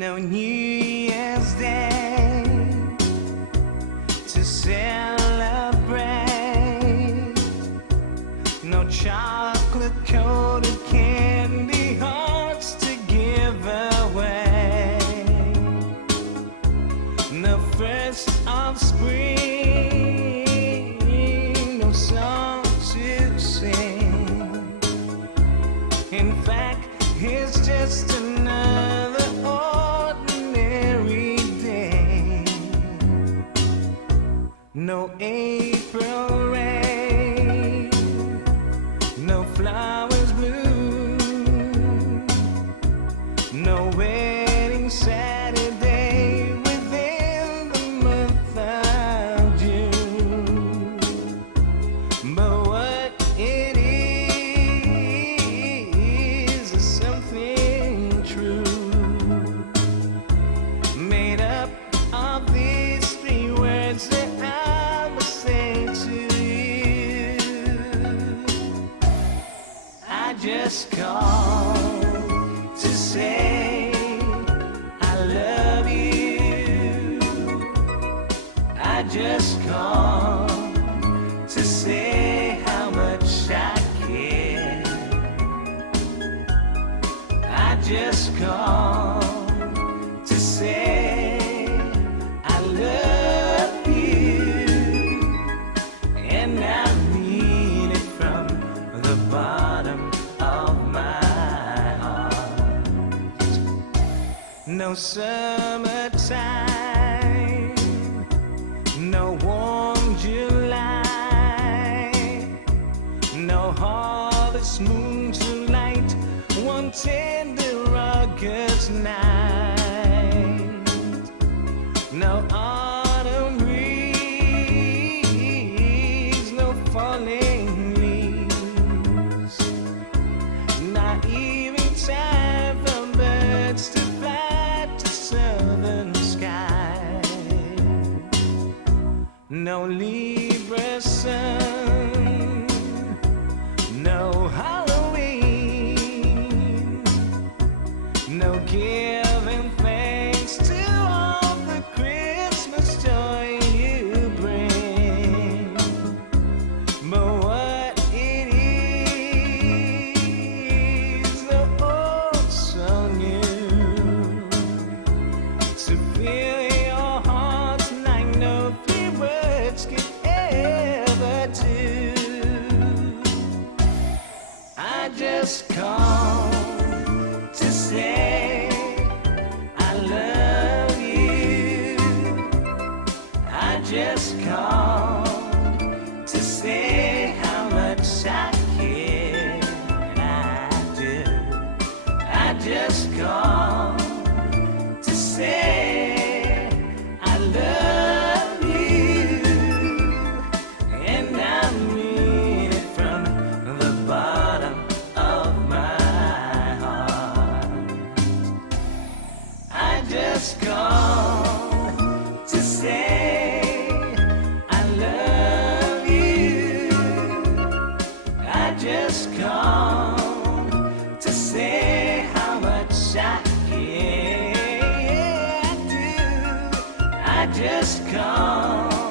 No New Year's Day to celebrate, no chocolate-coated candy hearts to give away, no first of spring, no song to sing. In fact, it's just another ordinary day. No April rain, no flowers bloom, no wedding Saturday within the month of June. But what it is something true, made up of these three words that I must say to you. I just called to say I love you. I just called to say how much I care. I just called to say I love you, and I mean it from the bottom of my heart. No summertime, no warm July, no harvest moon to light one tender August night, no autumn breeze, no falling leaves, not even time for birds to fly to southern skies, no Libra sun, no Halloween, no giving thanks to all the Christmas joy you bring. But what it is, oh so new, to fill your heart like no three words could ever do. I just called to say I love you. I just called to say how much I care. I do. I just called to say I love you, and I mean it from the bottom of my heart. I just called to say I love you. I just called to say how much I care. I do. I just called